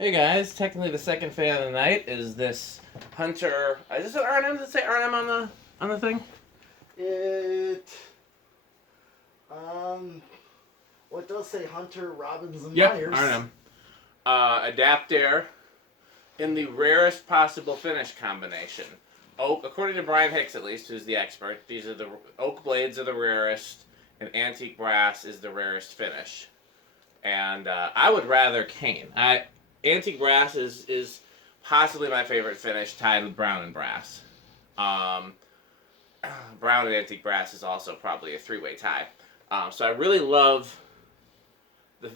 Hey guys, technically the second fan of the night is this Hunter. Is this an R&M? Does it say R&M on the thing? It well, it does say Hunter, Robbins, and Yep, Myers. R&M. Adaptair in the rarest possible finish combination. Oak, according to Brian Hicks at least, who's the expert, these are the oak blades are the rarest, and antique brass is the rarest finish. And I would rather cane. Antique brass is possibly my favorite finish, tied with brown and brass. Brown and antique brass is also probably a three-way tie. So I really love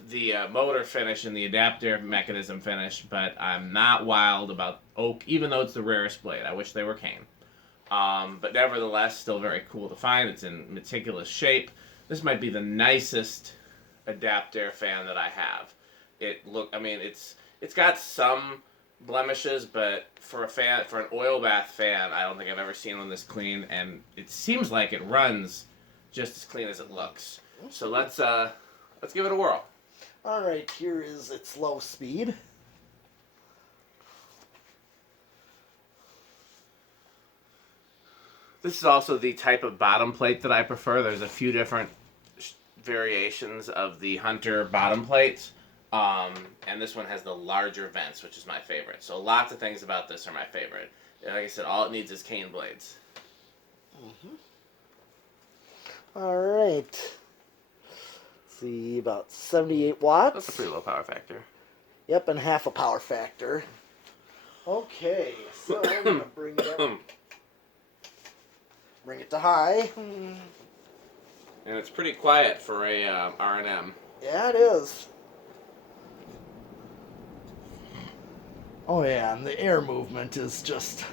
the motor finish and the Adaptair mechanism finish, but I'm not wild about oak, even though it's the rarest blade. I wish they were cane. But nevertheless, still very cool to find. It's in meticulous shape. This might be the nicest Adaptair fan that I have. It's got some blemishes, but for an oil bath fan, I don't think I've ever seen one this clean, and it seems like it runs just as clean as it looks. So let's give it a whirl. All right, here is its low speed. This is also the type of bottom plate that I prefer. There's a few different variations of the Hunter bottom plates. And this one has the larger vents, which is my favorite. So lots of things about this are my favorite. And like I said, all it needs is cane blades. All right. Let's see, about 78 watts. That's a pretty low power factor. Yep, and half a power factor. Okay, so I'm going to bring it up. Bring it to high. And it's pretty quiet for a R&M. Yeah, it is. Oh yeah, and the air movement is just...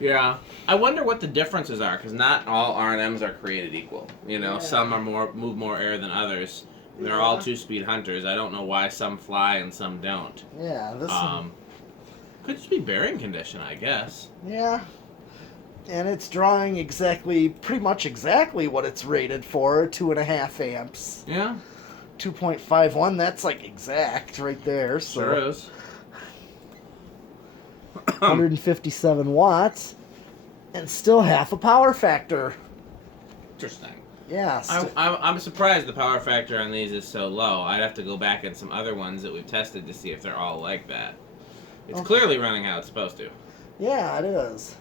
Yeah. I wonder what the differences are, because not all R&Ms are created equal. You know, some are move more air than others. They're all two-speed Hunters. I don't know why some fly and some don't. Yeah, this one... Could just be bearing condition, I guess. Yeah. And it's drawing pretty much exactly what it's rated for, 2.5 amps. Yeah. 2.51, that's like exact right there. So. Sure is. 157 watts, and still half a power factor. Interesting. Yeah. I'm surprised the power factor on these is so low. I'd have to go back in some other ones that we've tested to see if they're all like that. It's clearly running how it's supposed to. Yeah, it is.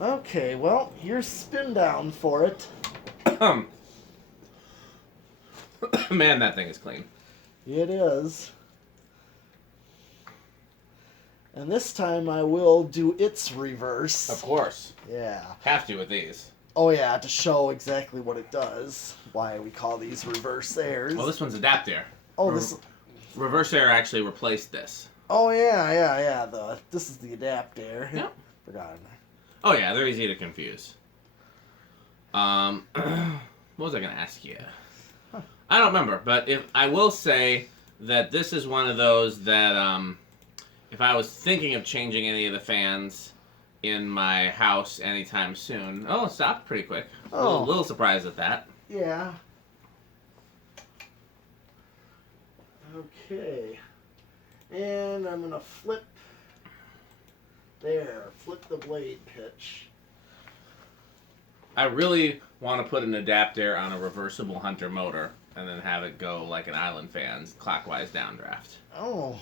Okay, well, here's spin down for it. Man, that thing is clean. It is. And this time I will do its reverse. Of course. Yeah. Have to with these. Oh yeah, to show exactly what it does. Why we call these reversairs. Well, this one's Adaptair. Oh, this... Reversaire actually replaced this. Oh yeah. This is the Adaptair. Yep. Forgot. Oh yeah, they're easy to confuse. What was I going to ask you? I don't remember, but I will say that this is one of those that if I was thinking of changing any of the fans in my house anytime soon... Oh, it stopped pretty quick. Oh. A little surprised at that. Yeah. Okay. And I'm going to flip the blade pitch. I really want to put an Adaptair on a reversible Hunter motor and then have it go like an island fan's clockwise downdraft. Oh.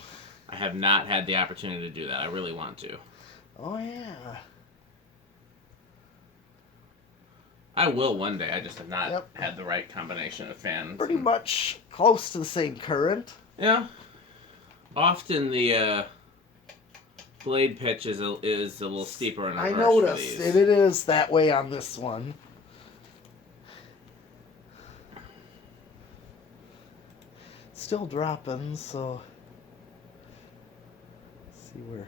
I have not had the opportunity to do that. I really want to. Oh, yeah. I will one day. I just have not had the right combination of fans. Pretty much close to the same current. Yeah. Often the blade pitch is a little steeper in reverse. I noticed. It is that way on this one. Still dropping, so... Let's see where...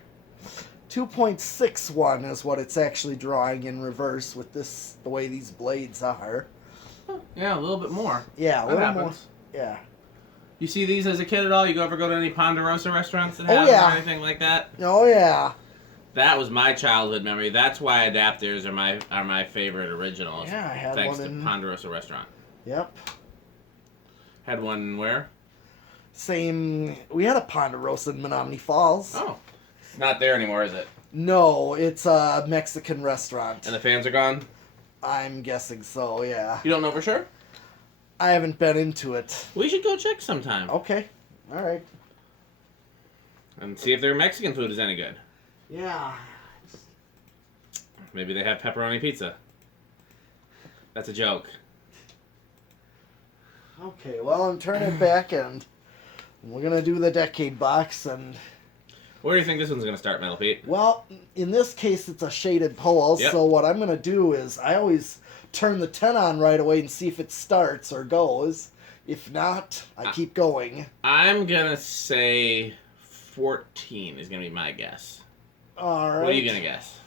2.61 is what it's actually drawing in reverse with the way these blades are. Yeah, a little bit more. Yeah, a that little happens. more. Yeah. You see these as a kid at all? You ever go to any Ponderosa restaurants that have them or anything like that? Oh yeah. That was my childhood memory. That's why Adaptairs are my favorite originals. Yeah, I had thanks one to in Ponderosa Restaurant. Yep. Had one where? Same. We had a Ponderosa in Menominee Falls. Oh. It's not there anymore, is it? No, it's a Mexican restaurant. And the fans are gone? I'm guessing so, yeah. You don't know for sure? I haven't been into it. We should go check sometime. Okay. All right. And see if their Mexican food is any good. Yeah. Maybe they have pepperoni pizza. That's a joke. Okay, well, I'm turning it back, and we're going to do the decade box, and... Where do you think this one's going to start, Metal Pete? Well, in this case, it's a shaded pole, Yep. so what I'm going to do is I always turn the 10 on right away and see if it starts or goes. If not, I keep going. I'm going to say 14 is going to be my guess. All right. What are you going to guess?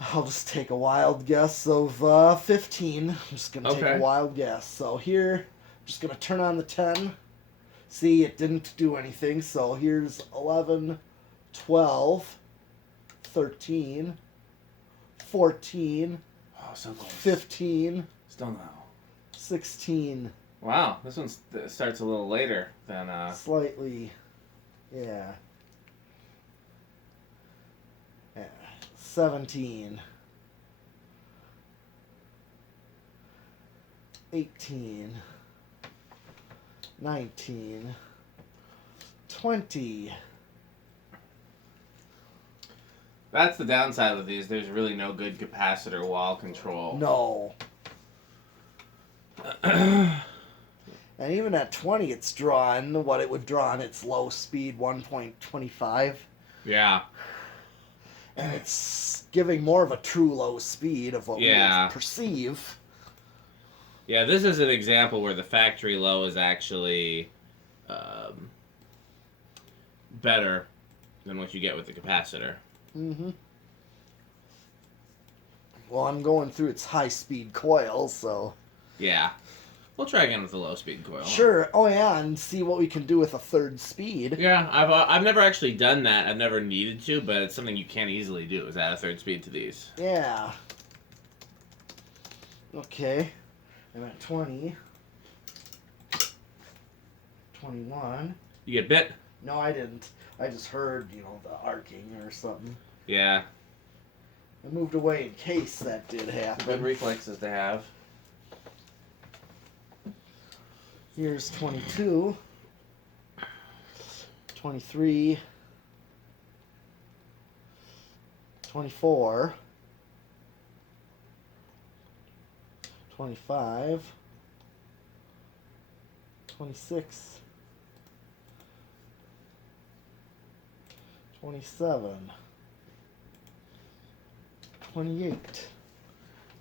I'll just take a wild guess of 15. I'm just going to take Okay. a wild guess. So here, I'm just going to turn on the 10. See, it didn't do anything, so here's 11, 12, 13, 14, Oh, so close. 15, Still no. 16. Wow, this one starts a little later than... Slightly, yeah. 17. 18. 19. 20. That's the downside of these. There's really no good capacitor wall control. No. And even at 20, it's drawn what it would draw on its low speed, 1.25. Yeah. And it's giving more of a true low speed of what we would perceive. Yeah, this is an example where the factory low is actually better than what you get with the capacitor. Mm-hmm. Well, I'm going through its high-speed coil, so... Yeah. We'll try again with the low-speed coil. Sure. Oh, yeah, and see what we can do with a third speed. Yeah, I've never actually done that. I've never needed to, but it's something you can't easily do, is add a third speed to these. Yeah. Okay. I'm at 20. 21. You get bit? No, I didn't. I just heard, the arcing or something. Yeah. I moved away in case that did happen. Good reflexes to have. Here's 22. 23. 24. 25. 26. 27. 28.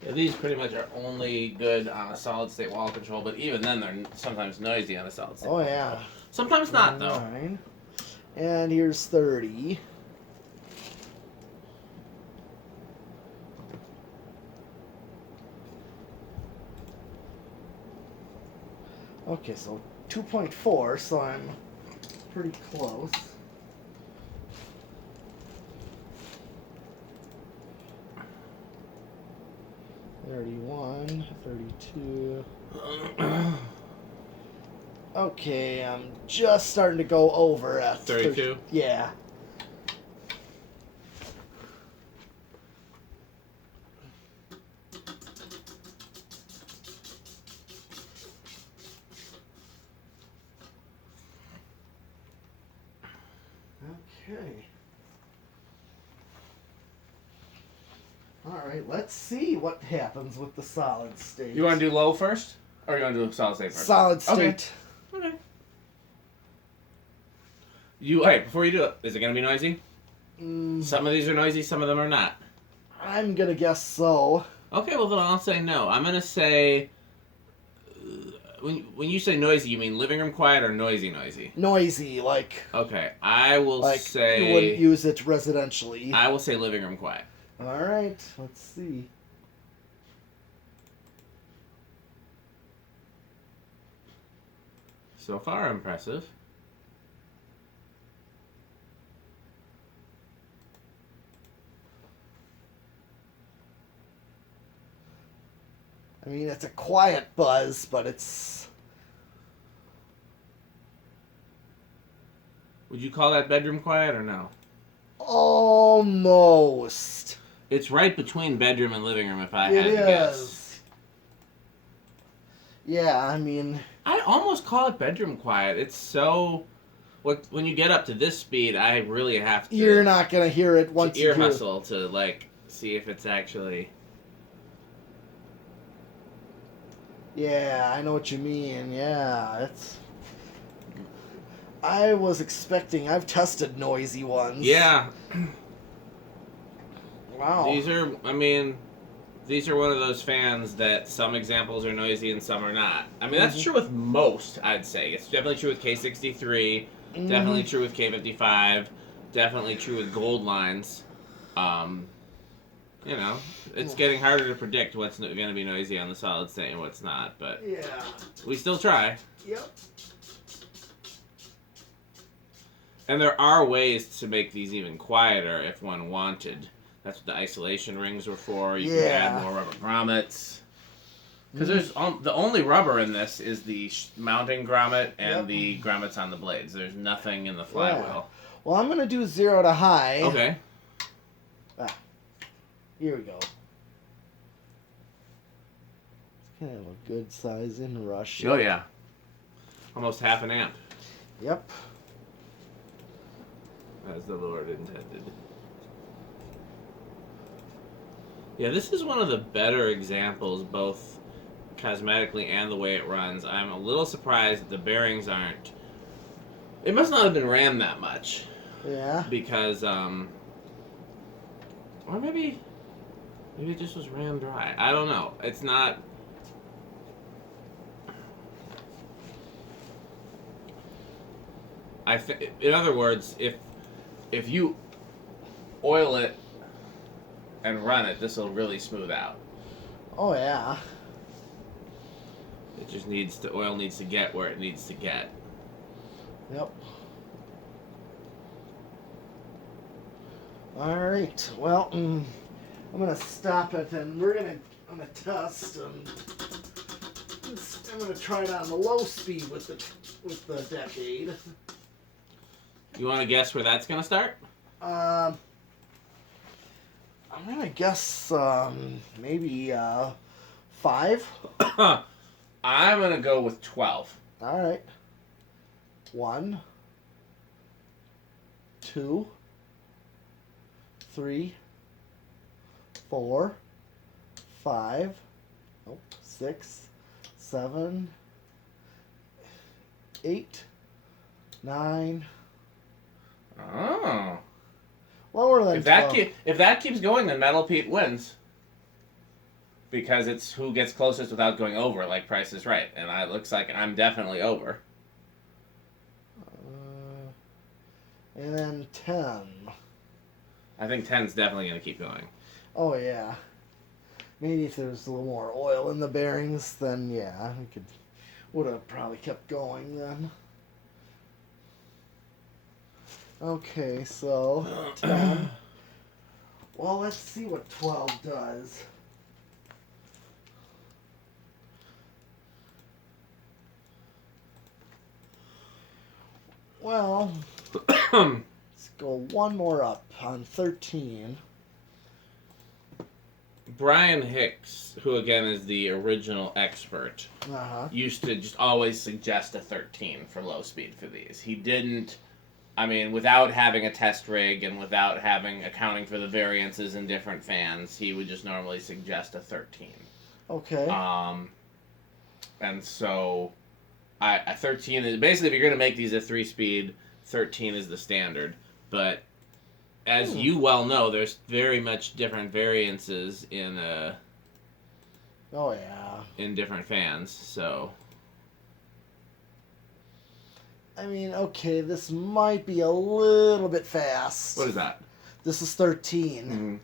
Yeah, these pretty much are only good on a solid state wall control, but even then they're sometimes noisy on a solid state. Oh, yeah. Sometimes not, though. 9. And here's 30. Okay, so 2.4, so I'm pretty close. $31, $32. Okay, I'm just starting to go over at 32? Yeah. Okay. Alright, let's see what happens with the solid state. You want to do low first? Or you want to do solid state first? Solid state. Okay. Hey, before you do it, is it going to be noisy? Some of these are noisy, some of them are not. I'm gonna guess so. Okay, well then I'll say no. I'm going to say... When you say noisy, you mean living room quiet or noisy? Noisy, like... Okay, I will Like, say... you wouldn't use it residentially. I will say living room quiet. Alright, let's see. So far, impressive. I mean, it's a quiet buzz, but it's... Would you call that bedroom quiet or no? Almost. It's right between bedroom and living room if I It had to guess. is. Yeah, I mean... I almost call it bedroom quiet. It's so... When you get up to this speed, I really have to... You're not going to hear it once you ear hear hustle to, like, see if it's actually... Yeah, I know what you mean. Yeah, it's... I was expecting... I've tested noisy ones. Yeah. Wow. These are one of those fans that some examples are noisy and some are not. I mean, that's true with most, I'd say. It's definitely true with K63, definitely true with K55, definitely true with gold lines. You know, it's getting harder to predict what's going to be noisy on the solid state and what's not, but Yeah. we still try. Yep. And there are ways to make these even quieter if one wanted. That's what the isolation rings were for. You can add more rubber grommets. Because there's the only rubber in this is the mounting grommet and the grommets on the blades. There's nothing in the flywheel. Yeah. Well, I'm going to do 0 to high. Okay. Here we go. It's kind of a good size inrush. Oh, yeah. Almost half an amp. Yep. As the Lord intended. Yeah, this is one of the better examples, both cosmetically and the way it runs. I'm a little surprised the bearings aren't... It must not have been rammed that much. Yeah. Because, or maybe it just was rammed dry. I don't know. It's not... in other words, if you oil it and run it, this will really smooth out. Oh, yeah. It just oil needs to get where it needs to get. Yep. All right. Well, I'm gonna stop it, and I'm gonna test, and I'm gonna try it on the low speed with the decade. You want to guess where that's gonna start? I'm gonna guess maybe 5. I'm gonna go with 12. All right. 1, 2, 3, 4, 5, 6, 7, 8, 9. Oh. Lower than 12. If that keeps going, then Metal Pete wins. Because it's who gets closest without going over, like Price is Right. And it looks like I'm definitely over. And then 10. I think 10's definitely going to keep going. Oh, yeah. Maybe if there was a little more oil in the bearings, then yeah, would have probably kept going then. Okay, so 10. Well, let's see what 12 does. Well, let's go one more up on 13. Brian Hicks, who again is the original expert, used to just always suggest a 13 for low speed for these. He didn't, without having a test rig and without accounting for the variances in different fans, he would just normally suggest a 13. Okay. And so, a 13 is basically, if you're going to make these a 3-speed, 13 is the standard. But as you well know, there's very much different variances in oh yeah. in different fans. So, okay, this might be a little bit fast. what is that? This is 13. Mm-hmm.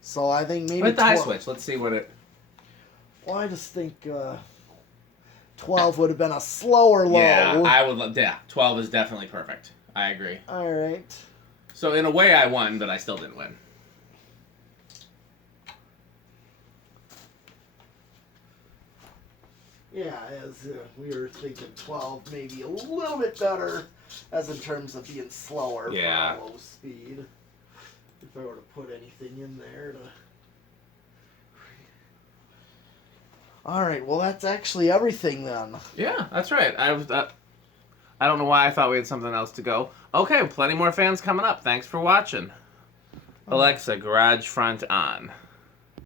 So I think maybe Hit the high switch. Let's see what it. Well, I just think 12 would have been a slower low. Yeah, I would. Yeah, 12 is definitely perfect. I agree. All right. So in a way, I won, but I still didn't win. Yeah, as we were thinking 12, maybe a little bit better as in terms of being slower Yeah. for low speed. If I were to put anything in there to... Alright, well that's actually everything then. Yeah, that's right. I don't know why I thought we had something else to go. Okay, plenty more fans coming up. Thanks for watching. Alexa, garage front on.